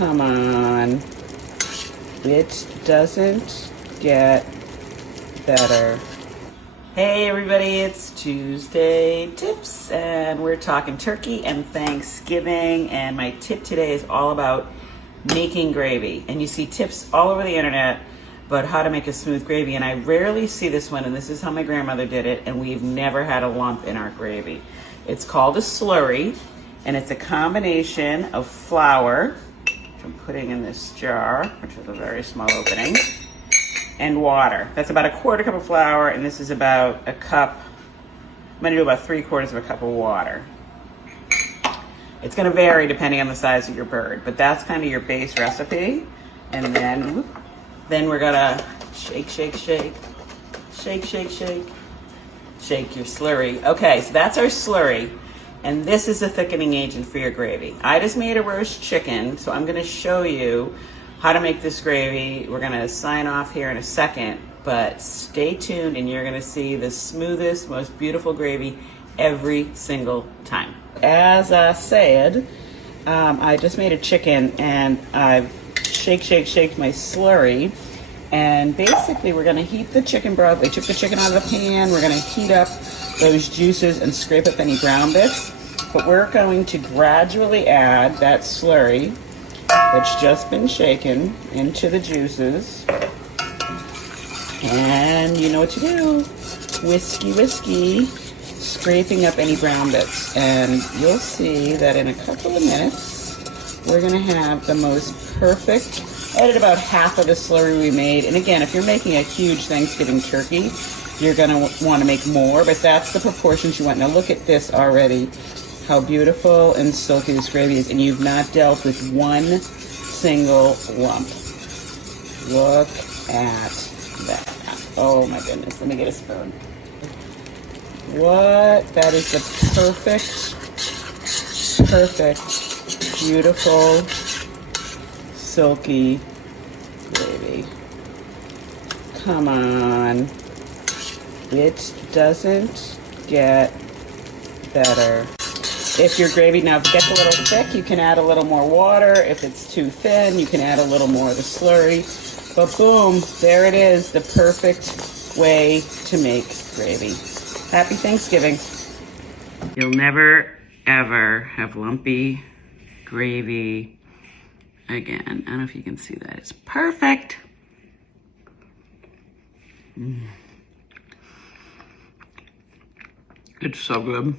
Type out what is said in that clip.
Come on. It doesn't get better. Hey everybody, it's Tuesday Tips, and we're talking turkey and Thanksgiving, and my tip today is all about making gravy. And you see tips all over the internet about how to make a smooth gravy, and I rarely see this one, and this is how my grandmother did it, and we've never had a lump in our gravy. It's called a slurry, and it's a combination of flour, which I'm putting in this jar, which is a very small opening, and water. That's about a quarter cup of flour, and this is about a cup. I'm gonna do about 3/4 of a cup of water. It's gonna vary depending on the size of your bird, but that's kind of your base recipe. And then we're gonna shake, shake, shake, shake, shake, shake, shake your slurry. Okay, so that's our slurry, and this is the thickening agent for your gravy. I just made a roast chicken, so I'm gonna show you how to make this gravy. We're gonna sign off here in a second, but stay tuned and you're gonna see the smoothest, most beautiful gravy every single time. As I said, I just made a chicken and I've shaked my slurry. And basically we're gonna heat the chicken broth. I took the chicken out of the pan. We're gonna heat up those juices and scrape up any brown bits. But we're going to gradually add that slurry that's just been shaken into the juices. And you know what to do. Whiskey, whiskey, scraping up any brown bits. And you'll see that in a couple of minutes, we're gonna have the most perfect. I added about half of the slurry we made. And again, if you're making a huge Thanksgiving turkey, you're gonna wanna make more, but that's the proportions you want. Now look at this already. How beautiful and silky this gravy is, and you've not dealt with one single lump. Look at that. Oh my goodness, let me get a spoon. What? That is the perfect, beautiful, silky gravy. Come on. It doesn't get better. If your gravy now gets a little thick, you can add a little more water. If it's too thin, you can add a little more of the slurry. But boom, there it is, the perfect way to make gravy. Happy Thanksgiving. You'll never, ever have lumpy gravy again. I don't know if you can see that. It's perfect. It's so good.